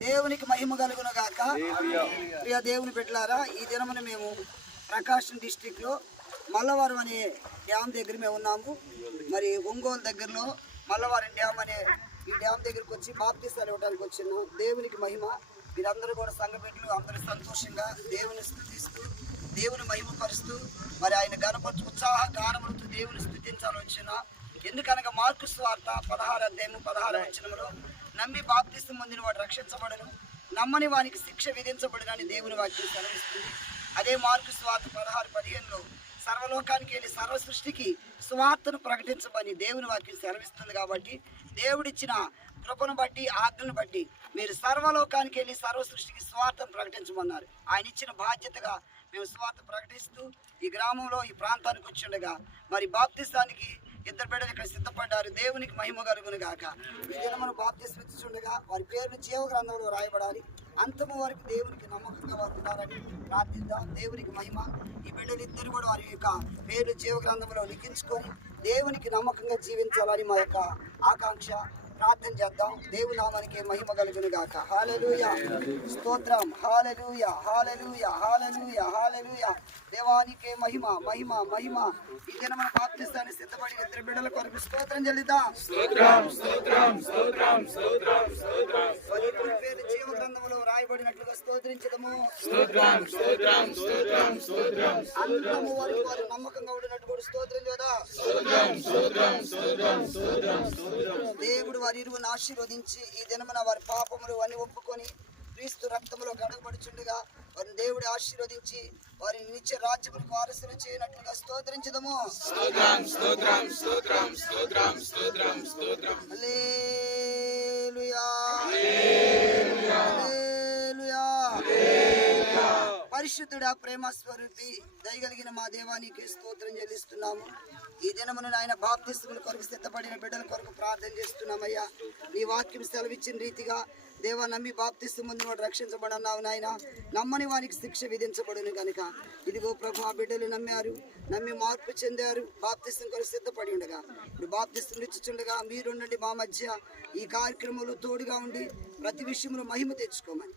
దేవునికి మహిమ కలుగును గాక. ప్రియ దేవుని బిడ్డలారా ఈ దినమున మేము ప్రకాశం డిస్టిక్లో మల్లవరం అనే డ్యామ్ దగ్గర మేము ఉన్నాము. మరి ఒంగోలు దగ్గరలో మల్లవరం డ్యామ్ అనే ఈ డ్యామ్ దగ్గరికి వచ్చి బాప్తీసాలు ఇవ్వడానికి వచ్చినాం దేవునికి మహిమ. మీరందరూ కూడా సంఘ బిడ్డలు అందరూ సంతోషంగా దేవుని స్థుతిస్తూ దేవుని మహిమపరుస్తూ మరి ఆయన గణపతి ఉత్సాహ గానములతో దేవుని స్థుతించాలని వచ్చిన ఎందుకనగా మార్కు స్వార్త పదహారు అధ్యాయము పదహారు వచనములో నమ్మి బాప్తిస్తు పొందిన వాడు రక్షించబడను. నమ్మని వానికి శిక్ష విధించబడునని దేవుని వాక్యం సెలవిస్తుంది. అదే మార్కు స్వార్త పదహారు పదిహేనులో సర్వలోకానికి వెళ్ళి సర్వ సృష్టికి స్వార్థను ప్రకటించమని దేవుని వాక్యం సెలవిస్తుంది కాబట్టి దేవుడిచ్చిన కృపను బట్టి ఆజ్ఞను బట్టి మీరు సర్వలోకానికి వెళ్ళి సర్వ సృష్టికి స్వార్థను ప్రకటించమన్నారు. ఆయన ఇచ్చిన బాధ్యతగా మేము స్వార్థ ప్రకటిస్తూ ఈ గ్రామంలో ఈ ప్రాంతానికి వచ్చిండగా మరి బాప్తిస్తానికి ఇద్దరు బిడ్డలు ఇక్కడ సిద్ధపడ్డారు. దేవునికి మహిమ కలుగును గాక. ఈ దినమును బాప్తిస్మ ఇచ్చుండగా వారి పేరును జీవ గ్రంథంలో రాయబడాలి. అంతము వరకు దేవునికి నమ్మకంగా వారు ఉన్నారని ప్రార్థిద్దాం. దేవునికి మహిమ. ఈ బిడ్డలు ఇద్దరు కూడా వారి యొక్క పేరు జీవ గ్రంథంలో లిఖించుకొని దేవునికి నమ్మకంగా జీవించాలని మా యొక్క ఆకాంక్ష. ప్రార్థన చేద్దాం. దేవుని నామానికి మహిమ కలుగును గాక. హాలెలూయ స్తోత్రం. హాలెలూయ హాలెలూయ హాలెలూయ హాలెలూయ దేవానికే మహిమ మహిమ మహిమ. ఈ దినమున బాప్తిస్తాన్ని సిద్ధపడి ఇద్దరు బిడ్డల కొరకు స్తోత్రం చెల్లిద్దాం. పేరు జీవ గ్రంథములో రాయబడినట్లుగా స్తోత్రించడము అంతము వరకు వారు నమ్మకంగా ఉండినట్టు కూడా స్తోత్రం కదా దేవుడు వారి ఇరువును ఆశీర్వదించి ఈ దినమున వారి పాపములు అన్ని ఒప్పుకొని క్రీస్తు రక్తములో గడగబడుచుండగా వారిని దేవుడు ఆశీర్వదించి వారిని నిత్య రాజ్యములకు వారసులు చేయనట్లుగా స్తోత్రించదము హల్లెలూయా. పరిశుద్ధుడా ప్రేమ స్వరూపి దయగలిగిన మా దేవానికి స్తోత్రం చెల్లిస్తున్నాము. ఈ దినమును నాయన బాప్తిస్తుల కొరకు సిద్ధపడిన బిడ్డల కొరకు ప్రార్థన చేస్తున్నామయ్యా. నీ వాక్యం సెలవిచ్చిన రీతిగా దేవా నమ్మి బాప్తిస్తు ముందు వాడు రక్షించబడన్నావు నాయన. నమ్మని వానికి శిక్ష విధించబడును కనుక ఇదిగో ప్రభు ఆ బిడ్డలు నమ్మారు నమ్మి మార్పు చెందారు బాప్తిస్తుని కొరకు సిద్ధపడి ఉండగా. ఇప్పుడు బాప్తిస్తులు ఇచ్చుచుండగా మీరుండండి మా మధ్య. ఈ కార్యక్రమంలో తోడుగా ఉండి ప్రతి విషయంలో మహిమ తెచ్చుకోమని.